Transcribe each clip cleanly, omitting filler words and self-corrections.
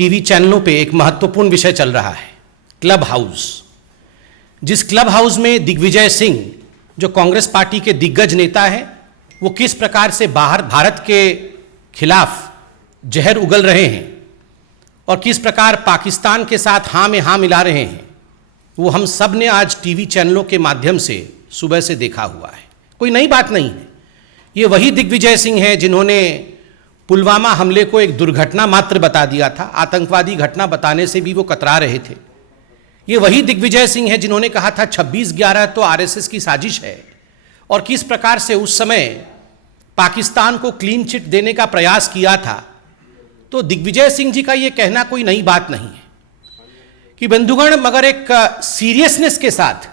TV चैनलों पे एक महत्वपूर्ण विषय चल रहा है, क्लब हाउस। जिस क्लब हाउस में दिग्विजय सिंह, जो कांग्रेस पार्टी के दिग्गज नेता हैं, वो किस प्रकार से बाहर भारत के खिलाफ जहर उगल रहे हैं और किस प्रकार पाकिस्तान के साथ हाँ में हाँ मिला रहे हैं, वो हम सब ने आज टीवी चैनलों के माध्यम से सुबह से देखा हुआ है। कोई नई बात नहीं है। ये वही दिग्विजय सिंह हैं जिन्होंने पुलवामा हमले को एक दुर्घटना मात्र बता दिया था, आतंकवादी घटना बताने से भी वो कतरा रहे थे। ये वही दिग्विजय सिंह हैं जिन्होंने कहा था 26/11 तो आरएसएस की साजिश है, और किस प्रकार से उस समय पाकिस्तान को क्लीन चिट देने का प्रयास किया था। तो दिग्विजय सिंह जी का ये कहना कोई नई बात नहीं है कि बंधुगण, मगर एक सीरियसनेस के साथ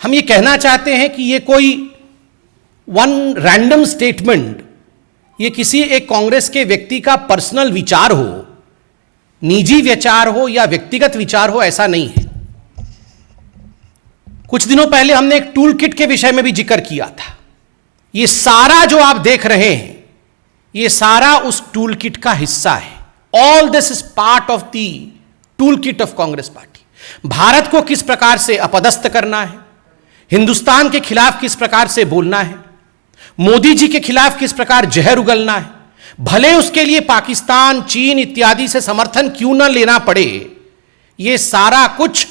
हम ये कहना चाहते हैं कि ये कोई वन रैंडम स्टेटमेंट, ये किसी एक कांग्रेस के व्यक्ति का पर्सनल विचार हो, निजी विचार हो या व्यक्तिगत विचार हो, ऐसा नहीं है। कुछ दिनों पहले हमने एक टूल किट के विषय में भी जिक्र किया था। ये सारा जो आप देख रहे हैं, ये सारा उस टूल किट का हिस्सा है। All this is part of the tool kit of Congress party. Bharat को किस प्रकार से अपदस्थ करना है, हिंदुस्तान के खिलाफ किस प्रकार से बोलना है, मोदी जी के खिलाफ किस प्रकार जहर उगलना है, भले उसके लिए पाकिस्तान, चीन इत्यादि से समर्थन क्यों न लेना पड़े, ये सारा कुछ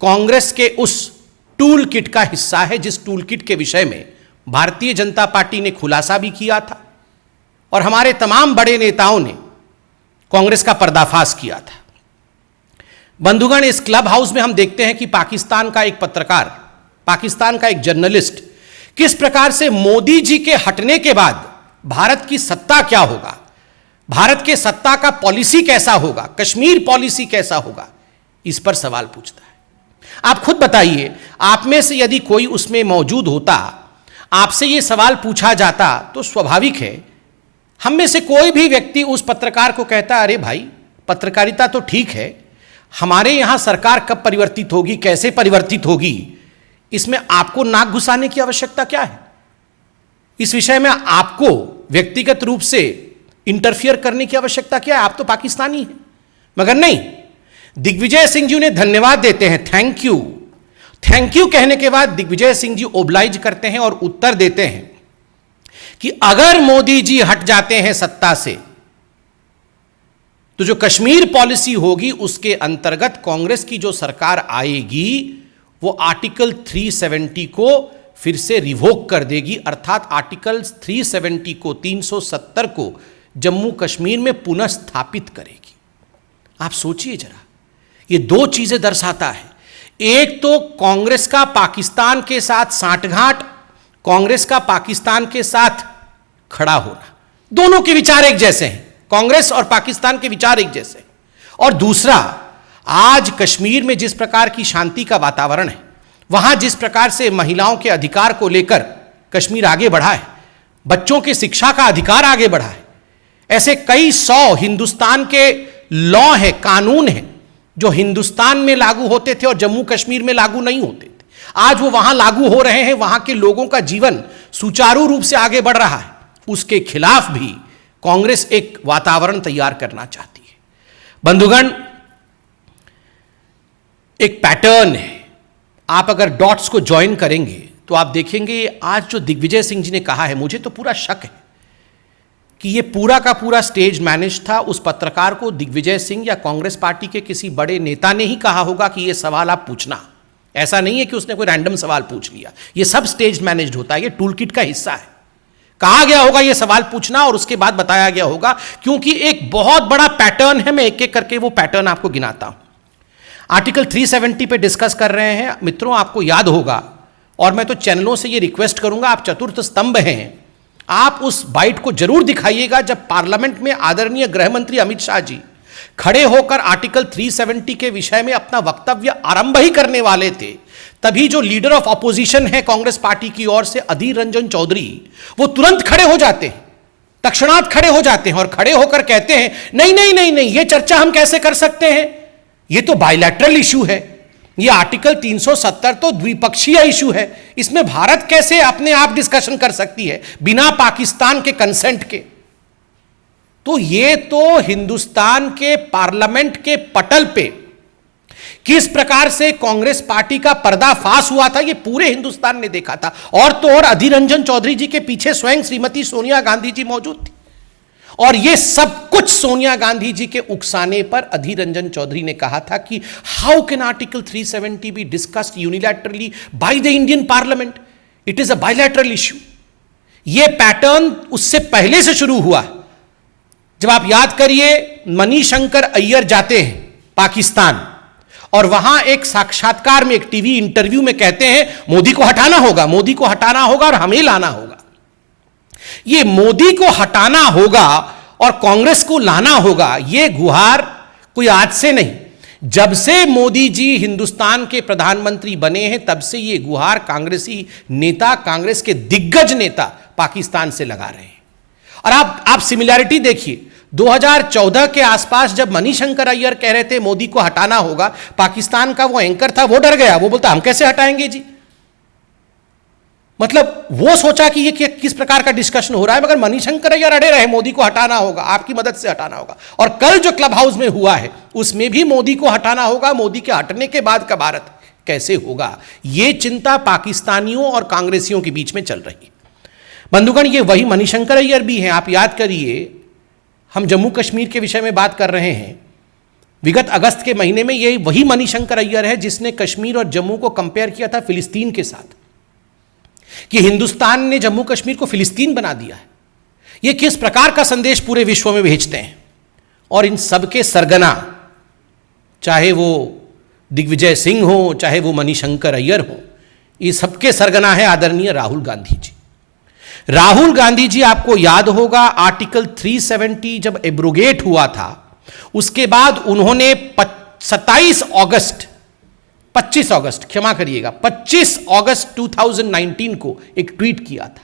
कांग्रेस के उस टूल किट का हिस्सा है, जिस टूल किट के विषय में भारतीय जनता पार्टी ने खुलासा भी किया था और हमारे तमाम बड़े नेताओं ने कांग्रेस का पर्दाफाश किया था। बंधुगण, इस क्लब हाउस में हम देखते हैं कि पाकिस्तान का एक पत्रकार, पाकिस्तान का एक जर्नलिस्ट किस प्रकार से मोदी जी के हटने के बाद भारत की सत्ता क्या होगा, भारत के सत्ता का पॉलिसी कैसा होगा, कश्मीर पॉलिसी कैसा होगा, इस पर सवाल पूछता है। आप खुद बताइए, आप में से यदि कोई उसमें मौजूद होता, आपसे यह सवाल पूछा जाता, तो स्वाभाविक है हम में से कोई भी व्यक्ति उस पत्रकार को कहता, अरे भाई, पत्रकारिता तो ठीक है, हमारे यहां सरकार कब परिवर्तित होगी, कैसे परिवर्तित होगी, इसमें आपको नाक घुसाने की आवश्यकता क्या है, इस विषय में आपको व्यक्तिगत रूप से इंटरफियर करने की आवश्यकता क्या है, आप तो पाकिस्तानी हैं। मगर नहीं, दिग्विजय सिंह जी उन्हें धन्यवाद देते हैं, थैंक यू, थैंक यू कहने के बाद दिग्विजय सिंह जी ओब्लाइज करते हैं और उत्तर देते हैं कि अगर मोदी जी हट जाते हैं सत्ता से, तो जो कश्मीर पॉलिसी होगी उसके अंतर्गत कांग्रेस की जो सरकार आएगी वो आर्टिकल 370 को फिर से रिवोक कर देगी, अर्थात आर्टिकल 370 को, 370 को जम्मू कश्मीर में पुनः स्थापित करेगी। आप सोचिए जरा, ये दो चीजें दर्शाता है। एक तो कांग्रेस का पाकिस्तान के साथ सांठगांठ, कांग्रेस का पाकिस्तान के साथ खड़ा होना, दोनों के विचार एक जैसे हैं, कांग्रेस और पाकिस्तान के विचार एक जैसे। और दूसरा, आज कश्मीर में जिस प्रकार की शांति का वातावरण है, वहां जिस प्रकार से महिलाओं के अधिकार को लेकर कश्मीर आगे बढ़ा है, बच्चों की शिक्षा का अधिकार आगे बढ़ा है, ऐसे कई 100 हिंदुस्तान के लॉ है, कानून है, जो हिंदुस्तान में लागू होते थे और जम्मू कश्मीर में लागू नहीं होते थे, आज वो वहां लागू हो रहे हैं, वहां के लोगों का जीवन सुचारू रूप से आगे बढ़ रहा है। उसके खिलाफ भी कांग्रेस एक वातावरण तैयार करना चाहती है। बंधुगण, एक पैटर्न है, आप अगर डॉट्स को ज्वाइन करेंगे तो आप देखेंगे आज जो दिग्विजय सिंह जी ने कहा है, मुझे तो पूरा शक है कि ये पूरा का पूरा स्टेज मैनेज था। उस पत्रकार को दिग्विजय सिंह या कांग्रेस पार्टी के किसी बड़े नेता ने ही कहा होगा कि ये सवाल आप पूछना, ऐसा नहीं है कि उसने कोई रैंडम सवाल पूछ लिया, ये सब स्टेज मैनेज होता है, ये टूल किट का हिस्सा है। कहा गया होगा ये सवाल पूछना और उसके बाद बताया गया होगा, क्योंकि एक बहुत बड़ा पैटर्न है। मैं एक एक करके वो पैटर्न आपको गिनाता हूं। आर्टिकल 370 पे डिस्कस कर रहे हैं मित्रों, आपको याद होगा, और मैं तो चैनलों से ये रिक्वेस्ट करूंगा, आप चतुर्थ स्तंभ हैं, आप उस बाइट को जरूर दिखाइएगा जब पार्लियामेंट में आदरणीय गृह मंत्री अमित शाह जी खड़े होकर आर्टिकल 370 के विषय में अपना वक्तव्य आरंभ ही करने वाले थे, तभी जो लीडर ऑफ ऑपोजिशन है कांग्रेस पार्टी की ओर से अधीर रंजन चौधरी, वो तुरंत खड़े हो जाते हैं, तत्क्षणात खड़े हो जाते हैं और खड़े होकर कहते हैं, नहीं नहीं नहीं नहीं, ये चर्चा हम कैसे कर सकते हैं, ये तो बायलैटरल इशू है, ये आर्टिकल 370 तो द्विपक्षीय इशू है, इसमें भारत कैसे अपने आप डिस्कशन कर सकती है बिना पाकिस्तान के कंसेंट के। तो ये तो हिंदुस्तान के पार्लियामेंट के पटल पे किस प्रकार से कांग्रेस पार्टी का पर्दाफाश हुआ था, ये पूरे हिंदुस्तान ने देखा था। और तो और अधीर रंजन चौधरी जी के पीछे स्वयं श्रीमती सोनिया गांधी जी मौजूद थी, और ये सब कुछ सोनिया गांधी जी के उकसाने पर अधीर रंजन चौधरी ने कहा था कि how can article 370 be discussed unilaterally by the Indian parliament, it is a bilateral issue. ये पैटर्न उससे पहले से शुरू हुआ। जब आप याद करिए, मणिशंकर अय्यर जाते हैं पाकिस्तान, और वहां एक साक्षात्कार में, एक टीवी इंटरव्यू में कहते हैं मोदी को हटाना होगा, मोदी को हटाना होगा और हमें लाना होगा। ये मोदी को हटाना होगा और कांग्रेस को लाना होगा, ये गुहार कोई आज से नहीं, जब से मोदी जी हिंदुस्तान के प्रधानमंत्री बने हैं तब से ये गुहार कांग्रेसी नेता, कांग्रेस के दिग्गज नेता पाकिस्तान से लगा रहे हैं। और आप सिमिलैरिटी देखिए, 2014 के आसपास जब मणिशंकर अय्यर कह रहे थे मोदी को हटाना होगा, पाकिस्तान का वो एंकर था, वो डर गया, वो बोलता हम कैसे हटाएंगे जी। मतलब वो सोचा कि ये किस प्रकार का डिस्कशन हो रहा है, मगर मणिशंकर अय्यर अड़े रहे मोदी को हटाना होगा, आपकी मदद से हटाना होगा। और कल जो क्लब हाउस में हुआ है उसमें भी मोदी को हटाना होगा, मोदी के हटने के बाद का भारत कैसे होगा, ये चिंता पाकिस्तानियों और कांग्रेसियों के बीच में चल रही है। बंधुगण, ये वही मणिशंकर अय्यर भी हैं। आप याद करिए, हम जम्मू कश्मीर के विषय में बात कर रहे हैं, विगत अगस्त के महीने में ये वही मणिशंकर अय्यर है जिसने कश्मीर और जम्मू को कंपेयर किया था फिलिस्तीन के साथ, कि हिंदुस्तान ने जम्मू कश्मीर को फिलिस्तीन बना दिया है। ये किस प्रकार का संदेश पूरे विश्व में भेजते हैं। और इन सबके सरगना, चाहे वो दिग्विजय सिंह हो, चाहे वो मणिशंकर अय्यर हो, ये सबके सरगना है आदरणीय राहुल गांधी जी। राहुल गांधी जी, आपको याद होगा, आर्टिकल 370 जब एब्रोगेट हुआ था, उसके बाद उन्होंने 25 अगस्त 2019 को एक ट्वीट किया था,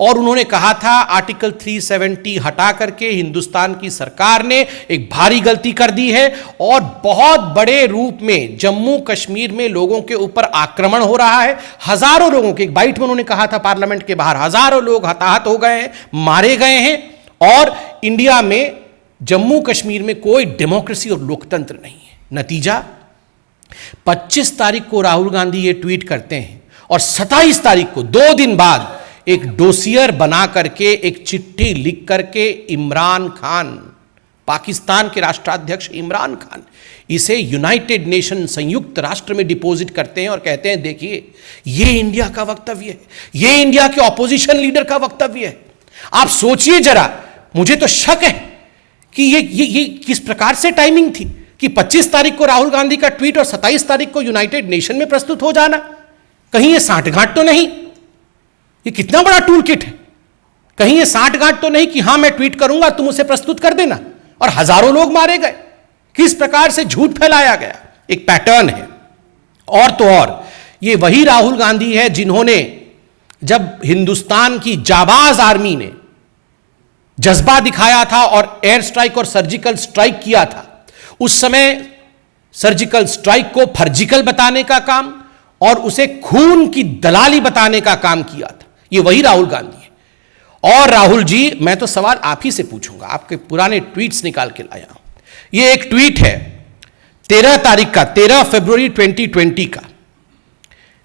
और उन्होंने कहा था आर्टिकल 370 हटा करके हिंदुस्तान की सरकार ने एक भारी गलती कर दी है, और बहुत बड़े रूप में जम्मू कश्मीर में लोगों के ऊपर आक्रमण हो रहा है। हजारों लोगों के, एक बाइट में उन्होंने कहा था पार्लियामेंट के बाहर, हजारों लोग हताहत हो गए हैं, मारे गए हैं, और इंडिया में जम्मू कश्मीर में कोई डेमोक्रेसी और लोकतंत्र नहीं है। नतीजा, 25 तारीख को राहुल गांधी ये ट्वीट करते हैं, और 27 तारीख को 2 दिन बाद एक डोसियर बना करके, एक चिट्ठी लिख करके इमरान खान, पाकिस्तान के राष्ट्राध्यक्ष इमरान खान, इसे यूनाइटेड नेशन, संयुक्त राष्ट्र में डिपॉजिट करते हैं और कहते हैं देखिए ये इंडिया का वक्तव्य है, ये इंडिया के ऑपोजिशन लीडर का वक्तव्य है। आप सोचिए जरा, मुझे तो शक है कि ये किस प्रकार से टाइमिंग थी कि 25 तारीख को राहुल गांधी का ट्वीट और 27 तारीख को यूनाइटेड नेशन में प्रस्तुत हो जाना। कहीं ये साठगांठ तो नहीं, ये कितना बड़ा टूल किट है, कहीं ये साठगांठ तो नहीं कि हां मैं ट्वीट करूंगा तुम उसे प्रस्तुत कर देना, और हजारों लोग मारे गए। किस प्रकार से झूठ फैलाया गया, एक पैटर्न है। और तो और ये वही राहुल गांधी है जिन्होंने, जब हिंदुस्तान की जाबाज आर्मी ने जज्बा दिखाया था और एयर स्ट्राइक और सर्जिकल स्ट्राइक किया था, उस समय सर्जिकल स्ट्राइक को फर्जिकल बताने का काम और उसे खून की दलाली बताने का काम किया था। ये वही राहुल गांधी है। और राहुल जी, मैं तो सवाल आप ही से पूछूंगा, आपके पुराने ट्वीट्स निकाल के लाया हूं। ये एक ट्वीट है 13 तारीख का, 13 फरवरी 2020 का।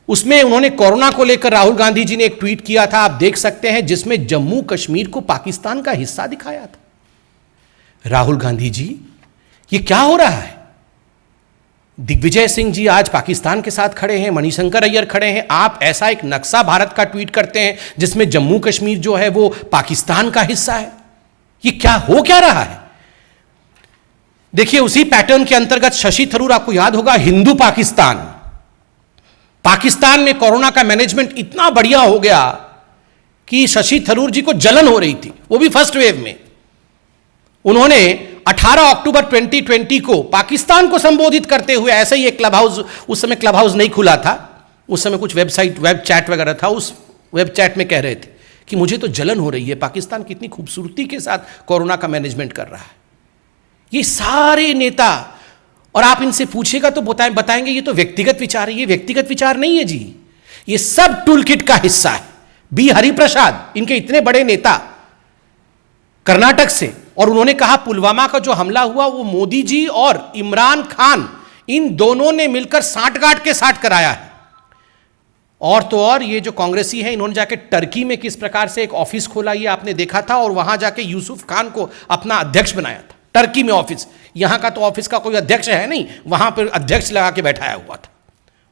उसमें उन्होंने कोरोना को लेकर राहुल गांधी जी ने एक ट्वीट किया था, आप देख सकते हैं, जिसमें जम्मू कश्मीर को पाकिस्तान का हिस्सा दिखाया था। राहुल गांधी जी, ये क्या हो रहा है? दिग्विजय सिंह जी आज पाकिस्तान के साथ खड़े हैं, मणिशंकर अय्यर खड़े हैं, आप ऐसा एक नक्शा भारत का ट्वीट करते हैं जिसमें जम्मू कश्मीर जो है वो पाकिस्तान का हिस्सा है। ये क्या रहा है? देखिए, उसी पैटर्न के अंतर्गत शशि थरूर, आपको याद होगा, हिंदू पाकिस्तान में कोरोना का मैनेजमेंट इतना बढ़िया हो गया कि शशि थरूर जी को जलन हो रही थी, वो भी फर्स्ट वेव में। उन्होंने 18 अक्टूबर 2020 को पाकिस्तान को संबोधित करते हुए, ऐसे ही एक क्लब हाउस, उस समय क्लब हाउस नहीं खुला था, उस समय कुछ वेबसाइट, वेब चैट वगैरह था, उस वेब चैट में कह रहे थे कि मुझे तो जलन हो रही है, पाकिस्तान कितनी खूबसूरती के साथ कोरोना का मैनेजमेंट कर रहा है। ये सारे नेता, और आप इनसे पूछेगा तो बताएंगे ये तो व्यक्तिगत विचार है। ये व्यक्तिगत विचार नहीं है जी, ये सब टूलकिट का हिस्सा है। बी हरिप्रसाद, इनके इतने बड़े नेता कर्नाटक से, और उन्होंने कहा पुलवामा का जो हमला हुआ वो मोदी जी और इमरान खान इन दोनों ने मिलकर सांठगांठ के साथ कराया है। और तो और ये जो कांग्रेसी हैं, इन्होंने जाके टर्की में किस प्रकार से एक ऑफिस खोला ये आपने देखा था, और वहां जाके यूसुफ खान को अपना अध्यक्ष बनाया था। टर्की में ऑफिस, यहां का तो ऑफिस का कोई अध्यक्ष है नहीं, वहां पर अध्यक्ष लगा के बैठाया हुआ था।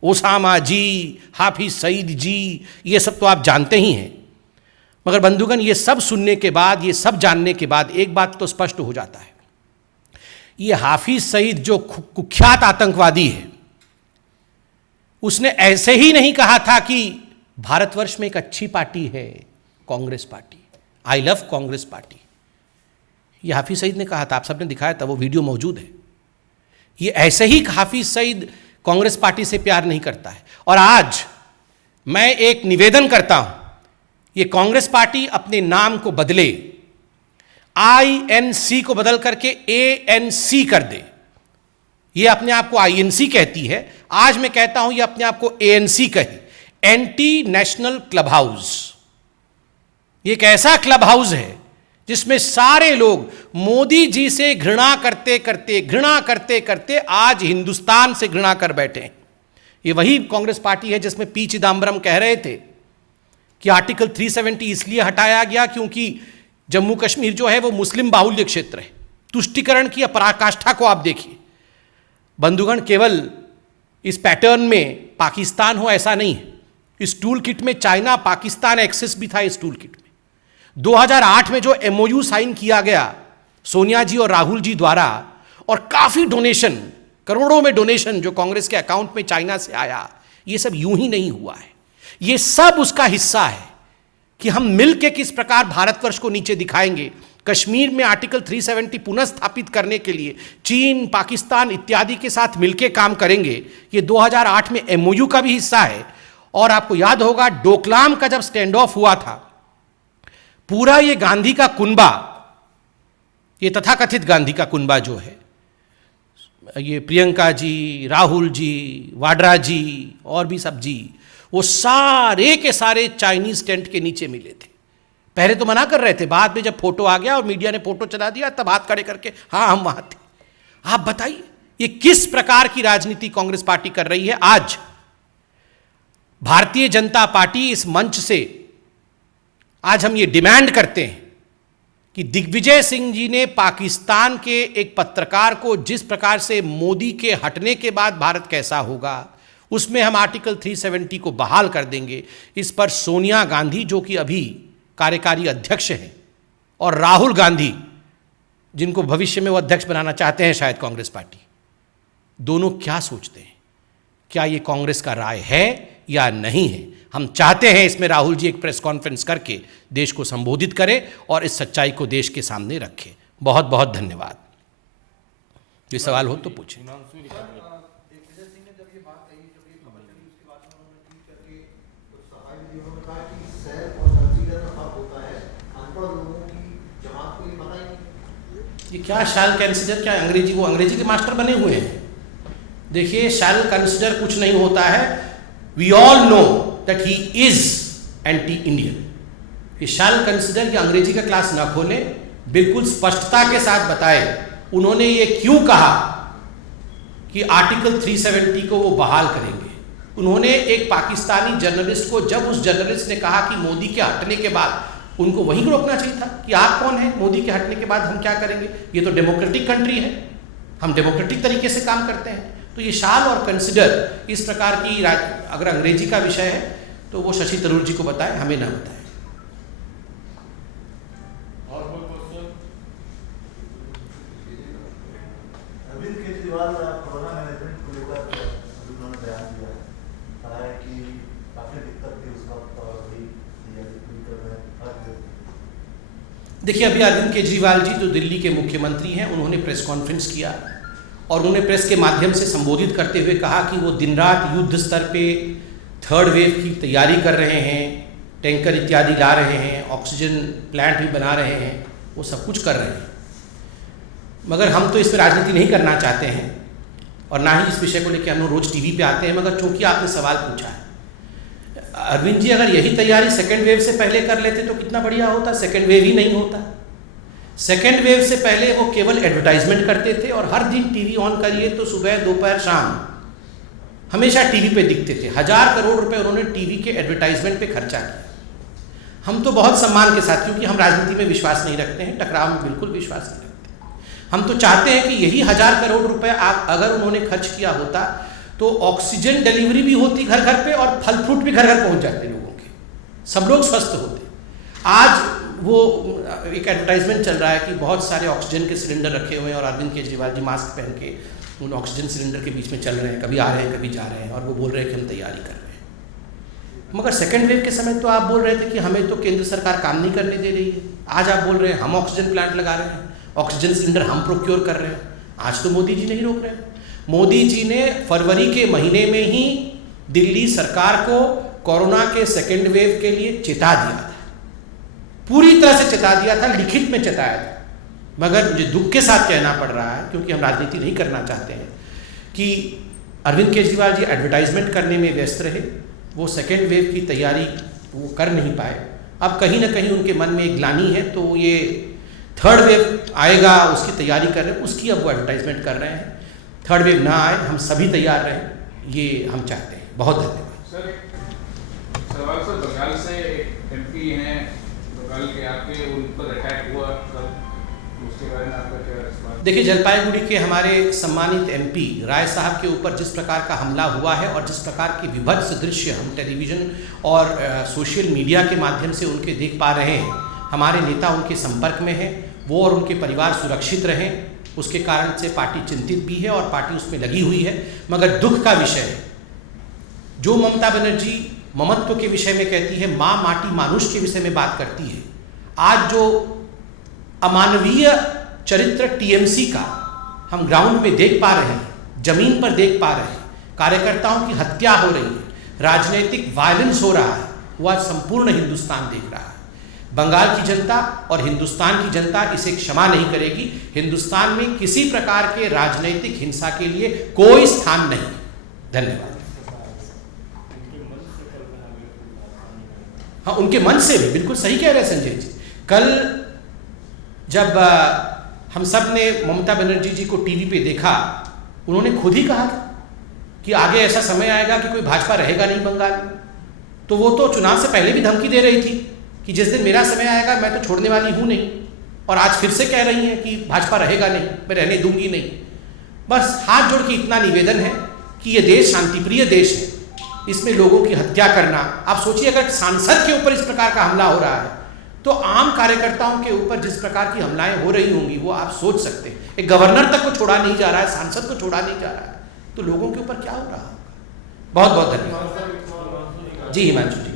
ओसामा जी, हाफिज सईद जी, ये सब तो आप जानते ही हैं। मगर बंधुगण, ये सब सुनने के बाद, ये सब जानने के बाद एक बात तो स्पष्ट हो जाता है, ये हाफिज सईद जो कुख्यात आतंकवादी है, उसने ऐसे ही नहीं कहा था कि भारतवर्ष में एक अच्छी पार्टी है Congress party, I love Congress party. ये हाफिज सईद ने कहा था, आप सबने दिखाया था, वो वीडियो मौजूद है। ये ऐसे ही हाफिज सईद कांग्रेस पार्टी से प्यार नहीं करता है। और आज मैं एक निवेदन करता हूं, ये कांग्रेस पार्टी अपने नाम को बदले, INC को बदल करके ANC कर दे। ये अपने आप को INC कहती है, आज मैं कहता हूं ये अपने आप को ANC कहे, एंटी नेशनल क्लब हाउस। ये एक ऐसा क्लब हाउस है जिसमें सारे लोग मोदी जी से घृणा करते करते आज हिंदुस्तान से घृणा कर बैठे हैं। ये वही कांग्रेस पार्टी है जिसमें पी चिदम्बरम कह रहे थे कि आर्टिकल 370 इसलिए हटाया गया क्योंकि जम्मू कश्मीर जो है वो मुस्लिम बाहुल्य क्षेत्र है। तुष्टिकरण की पराकाष्ठा को आप देखिए बंधुगण, केवल इस पैटर्न में पाकिस्तान हो ऐसा नहीं है। इस टूल किट में चाइना पाकिस्तान एक्सेस भी था। इस टूल किट में 2008 में जो MOU साइन किया गया सोनिया जी और राहुल जी द्वारा, और काफी डोनेशन, करोड़ों में डोनेशन जो कांग्रेस के अकाउंट में चाइना से आया, ये सब यूं ही नहीं हुआ है। ये सब उसका हिस्सा है कि हम मिलकर किस प्रकार भारतवर्ष को नीचे दिखाएंगे। कश्मीर में आर्टिकल 370 पुनः स्थापित करने के लिए चीन, पाकिस्तान इत्यादि के साथ मिलकर काम करेंगे। ये 2008 में MOU का भी हिस्सा है। और आपको याद होगा डोकलाम का जब स्टैंड ऑफ हुआ था, पूरा ये गांधी का कुनबा, ये तथाकथित गांधी का कुनबा जो है, ये प्रियंका जी, राहुल जी, वाड्रा जी और भी सब जी, वो सारे के सारे चाइनीज टेंट के नीचे मिले थे। पहले तो मना कर रहे थे, बाद में जब फोटो आ गया और मीडिया ने फोटो चला दिया तब हाथ खड़े करके हाँ हम वहां थे। आप बताइए ये किस प्रकार की राजनीति कांग्रेस पार्टी कर रही है। आज भारतीय जनता पार्टी इस मंच से आज हम ये डिमांड करते हैं कि दिग्विजय सिंह जी ने पाकिस्तान के एक पत्रकार को जिस प्रकार से मोदी के हटने के बाद भारत कैसा होगा, उसमें हम आर्टिकल 370 को बहाल कर देंगे। इस पर सोनिया गांधी जो कि अभी कार्यकारी अध्यक्ष हैं, और राहुल गांधी जिनको भविष्य में वो अध्यक्ष बनाना चाहते हैं शायद कांग्रेस पार्टी, दोनों क्या सोचते हैं? क्या ये कांग्रेस का राय है या नहीं है? हम चाहते हैं इसमें राहुल जी एक प्रेस कॉन्फ्रेंस करके देश को संबोधित करें और इस सच्चाई को देश के सामने रखें। बहुत बहुत धन्यवाद। ये सवाल हो तो पूछें। ये क्या शैल कंसीडर, क्या अंग्रेजी, वो अंग्रेजी के मास्टर बने हुए हैं। देखिए शैल कंसीडर कुछ नहीं होता है। We all know that he is anti Indian. ये शैल कंसीडर की अंग्रेजी का क्लास ना खोलें, बिल्कुल स्पष्टता के साथ बताए उन्होंने ये क्यों कहा कि आर्टिकल 370 को वो बहाल करेंगे। उन्होंने एक पाकिस्तानी जर्नलिस्ट को, जब उस जर्नलिस्ट ने कहा कि मोदी के हटने के बाद, उनको वहीं रोकना चाहिए था कि आप कौन हैं, मोदी के हटने के बाद हम क्या करेंगे, ये तो डेमोक्रेटिक कंट्री है, हम डेमोक्रेटिक तरीके से काम करते हैं। तो ये शाल और कंसिडर इस प्रकार की अगर अंग्रेजी का विषय है तो वो शशि तरूर जी को बताएं, हमें ना बताएं। अरविंद केजरीवाल कोरोना मैनेजमेंट को लेकर उन्होंने बयान दिया है कि काफी दिक्कत थी उसका। देखिए अभी अरविंद केजरीवाल जी जो दिल्ली के मुख्यमंत्री हैं, उन्होंने प्रेस कॉन्फ्रेंस किया और उन्होंने प्रेस के माध्यम से संबोधित करते हुए कहा कि वो दिन रात युद्ध स्तर पे थर्ड वेव की तैयारी कर रहे हैं, टैंकर इत्यादि ला रहे हैं, ऑक्सीजन प्लांट भी बना रहे हैं, वो सब कुछ कर रहे हैं। मगर हम तो इस पर राजनीति नहीं करना चाहते हैं और ना ही इस विषय को लेकर हम लोग रोज़ टीवी पे आते हैं। मगर चूंकि आपने सवाल पूछा है, अरविंद जी अगर यही तैयारी सेकेंड वेव से पहले कर लेते तो कितना बढ़िया होता। सेकेंड वेव ही नहीं होता। सेकेंड वेव से पहले वो केवल एडवर्टाइजमेंट करते थे और हर दिन टीवी ऑन करिए तो सुबह दोपहर शाम हमेशा टीवी पे दिखते थे। 1000 करोड़ रुपए उन्होंने टीवी के एडवर्टाइजमेंट पे खर्चा किया। हम तो बहुत सम्मान के साथ, क्योंकि हम राजनीति में विश्वास नहीं रखते हैं, टकराव में बिल्कुल विश्वास नहीं रखते, हम तो चाहते हैं कि यही 1000 करोड़ रुपए आप अगर उन्होंने खर्च किया होता तो ऑक्सीजन डिलीवरी भी होती घर घर पे और फल फ्रूट भी घर घर पहुंच जाते लोगों के, सब लोग स्वस्थ होते। आज वो एक एडवर्टाइजमेंट चल रहा है कि बहुत सारे ऑक्सीजन के सिलेंडर रखे हुए हैं और अरविंद केजरीवाल जी मास्क पहन के उन ऑक्सीजन सिलेंडर के बीच में चल रहे हैं, कभी आ रहे हैं कभी जा रहे हैं, और वो बोल रहे हैं कि हम तैयारी कर रहे हैं। मगर सेकेंड वेव के समय तो आप बोल रहे थे कि हमें तो केंद्र सरकार काम नहीं करने दे रही है, आज आप बोल रहे हैं हम ऑक्सीजन प्लांट लगा रहे हैं, ऑक्सीजन सिलेंडर हम प्रोक्योर कर रहे हैं। आज तो मोदी जी नहीं रोक रहे हैं। मोदी जी ने फरवरी के महीने में ही दिल्ली सरकार को कोरोना के सेकेंड वेव के लिए चेता दिया था, पूरी तरह से चेता दिया था, लिखित में चेताया था। मगर मुझे दुख के साथ कहना पड़ रहा है, क्योंकि हम राजनीति नहीं करना चाहते हैं, कि अरविंद केजरीवाल जी एडवर्टाइजमेंट करने में व्यस्त रहे, वो सेकेंड वेव की तैयारी वो कर नहीं पाए। अब कहीं ना कहीं उनके मन में एक ग्लानि है, तो ये थर्ड वेव आएगा उसकी तैयारी कर रहे हैं, उसकी अब वो एडवर्टाइजमेंट कर रहे हैं। थर्ड वेव ना आए, हम सभी तैयार रहें, ये हम चाहते हैं। बहुत धन्यवाद। सर सवाल सर, बंगाल से एमपी हैं, बंगाल के आपके उन पर अटैक हुआ कल, उसके बारे में आपका क्या रिस्पॉन्स? देखिए, जलपाईगुड़ी के हमारे सम्मानित एमपी राय साहब के ऊपर जिस प्रकार का हमला हुआ है और जिस प्रकार की विभत्स दृश्य हम टेलीविज़न और सोशल मीडिया के माध्यम से उनके देख पा रहे हैं, हमारे नेता उनके संपर्क में हैं, वो और उनके परिवार सुरक्षित रहें, उसके कारण से पार्टी चिंतित भी है और पार्टी उसमें लगी हुई है। मगर दुख का विषय है, जो ममता बनर्जी ममत्व के विषय में कहती है, माँ माटी मानुष के विषय में बात करती है, आज जो अमानवीय चरित्र टीएमसी का हम ग्राउंड में देख पा रहे हैं, जमीन पर देख पा रहे हैं, कार्यकर्ताओं की हत्या हो रही है, राजनीतिक वायलेंस हो रहा है, वो आज संपूर्ण हिंदुस्तान देख रहा है। बंगाल की जनता और हिंदुस्तान की जनता इसे क्षमा नहीं करेगी। हिंदुस्तान में किसी प्रकार के राजनीतिक हिंसा के लिए कोई स्थान नहीं। धन्यवाद। हाँ, उनके मन से भी बिल्कुल सही कह रहे हैं संजय जी। कल जब हम सब ने ममता बनर्जी जी को टीवी पे देखा, उन्होंने खुद ही कहा था कि आगे ऐसा समय आएगा कि कोई भाजपा रहेगा नहीं बंगाल में। तो वो तो चुनाव से पहले भी धमकी दे रही थी कि जिस दिन मेरा समय आएगा मैं तो छोड़ने वाली हूँ नहीं, और आज फिर से कह रही हैं कि भाजपा रहेगा नहीं, मैं रहने दूंगी नहीं। बस हाथ जोड़ के इतना निवेदन है कि ये देश शांतिप्रिय देश है, इसमें लोगों की हत्या करना, आप सोचिए अगर सांसद के ऊपर इस प्रकार का हमला हो रहा है तो आम कार्यकर्ताओं के ऊपर जिस प्रकार की हमलाएं हो रही होंगी वो आप सोच सकते हैं। एक गवर्नर तक को छोड़ा नहीं जा रहा है, सांसद को छोड़ा नहीं जा रहा है, तो लोगों के ऊपर क्या हो रहा होगा। बहुत बहुत धन्यवाद। जी हिमांशु जी।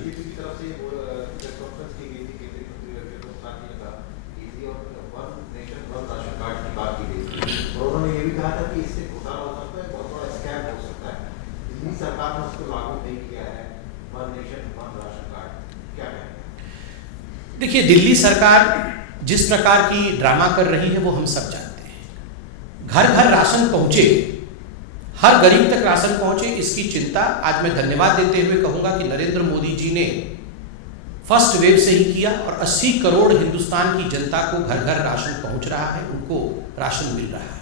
उन्होंने ये भी कहा था कि इससे घोटाला हो सकता है, बहुत बड़ा स्कैम हो सकता है। दिल्ली सरकार ने उसको लागू नहीं किया है, one nation one ration card, क्या कहेंगे? देखिए, दिल्ली सरकार जिस प्रकार की ड्रामा कर रही है वो हम सब जानते हैं। घर घर राशन पहुंचे, हर गरीब तक राशन पहुंचे, इसकी चिंता आज मैं धन्यवाद देते हुए कहूंगा कि नरेंद्र मोदी जी ने फर्स्ट वेव से ही किया और 80 करोड़ हिंदुस्तान की जनता को घर घर राशन पहुंच रहा है, उनको राशन मिल रहा है।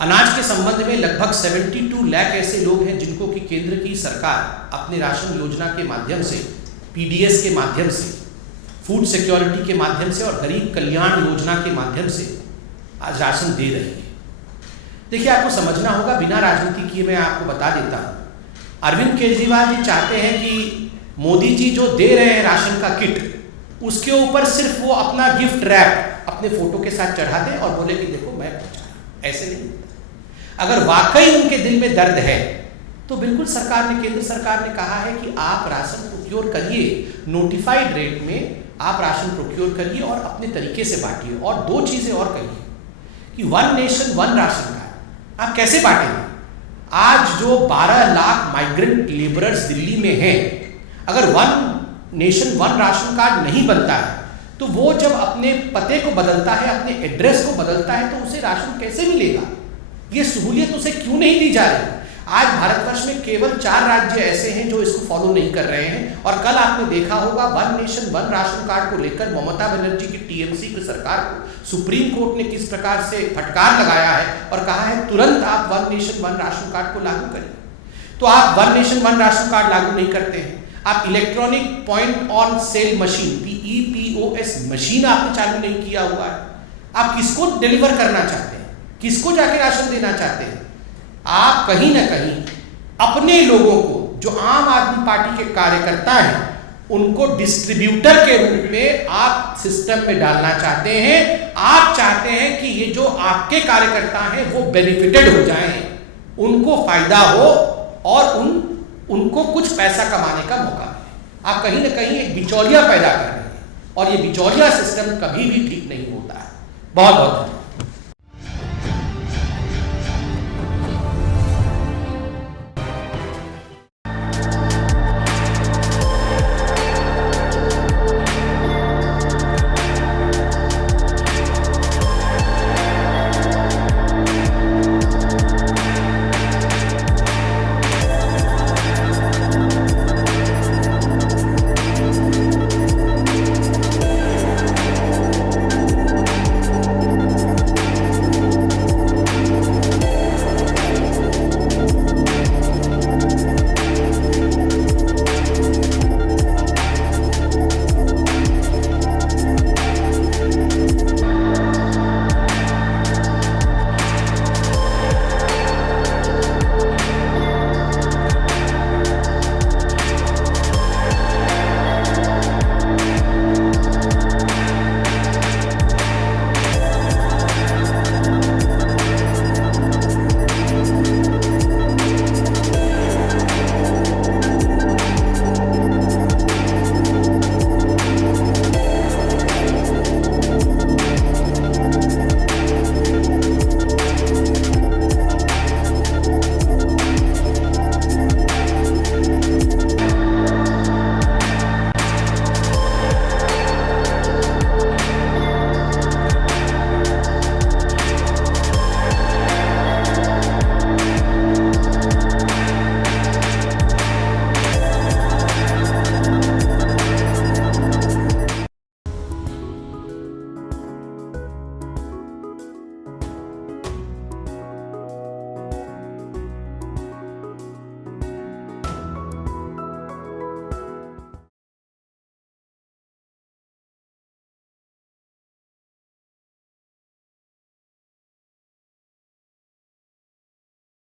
अनाज के संबंध में लगभग 72 लाख ऐसे लोग हैं जिनको कि केंद्र की सरकार अपने राशन योजना के माध्यम से, पीडीएस के माध्यम से, फूड सिक्योरिटी के माध्यम से और गरीब कल्याण योजना के माध्यम से आज राशन दे रही है। देखिए, आपको समझना होगा, बिना राजनीति किए मैं आपको बता देता हूँ, अरविंद केजरीवाल जी चाहते हैं कि मोदी जी जो दे रहे हैं राशन का किट, उसके ऊपर सिर्फ वो अपना गिफ्ट रैप अपने फोटो के साथ चढ़ा दें और बोले कि देखो मैं पहुंचा रहा हूं। ऐसे नहीं होता। अगर वाकई उनके दिल में दर्द है तो बिल्कुल सरकार ने, केंद्र सरकार ने कहा है कि आप राशन प्रोक्योर करिए, नोटिफाइड रेट में आप राशन प्रोक्योर करिए और अपने तरीके से बांटिए। और दो चीजें और कहिए कि one nation one ration card आप कैसे बांटेंगे। आज जो 12 लाख माइग्रेंट लेबरर्स दिल्ली में हैं, अगर one nation one ration card नहीं बनता है तो वो जब अपने पते को बदलता है, अपने एड्रेस को बदलता है, तो उसे राशन कैसे मिलेगा। ये सहूलियत उसे क्यों नहीं दी जा रही। आज भारतवर्ष में केवल 4 राज्य ऐसे हैं जो इसको फॉलो नहीं कर रहे हैं। और कल आपने देखा होगा one nation one ration card को लेकर ममता बनर्जी की टीएमसी की सरकार को सुप्रीम कोर्ट ने किस प्रकार से फटकार लगाया है और कहा है तुरंत आप one nation one ration card को लागू करिए। तो आप one nation one ration card लागू नहीं करते हैं, आप electronic point on sale machine PEPOS machine आपने चालू नहीं किया हुआ है। आप किसको डिलीवर करना चाहते हैं, किसको जाके राशन देना चाहते हैं? आप कहीं ना कहीं अपने लोगों को जो आम आदमी पार्टी के कार्यकर्ता हैं उनको डिस्ट्रीब्यूटर के रूप में आप सिस्टम में डालना चाहते हैं। आप चाहते हैं कि ये जो आपके कार्यकर्ता हैं वो बेनिफिटेड हो जाएं, उनको फायदा हो और उनको कुछ पैसा कमाने का मौका मिले। आप कहीं ना कहीं एक बिचौलिया पैदा कर रहे हैं और ये बिचौलिया सिस्टम कभी भी ठीक नहीं होता है। बहुत बहुत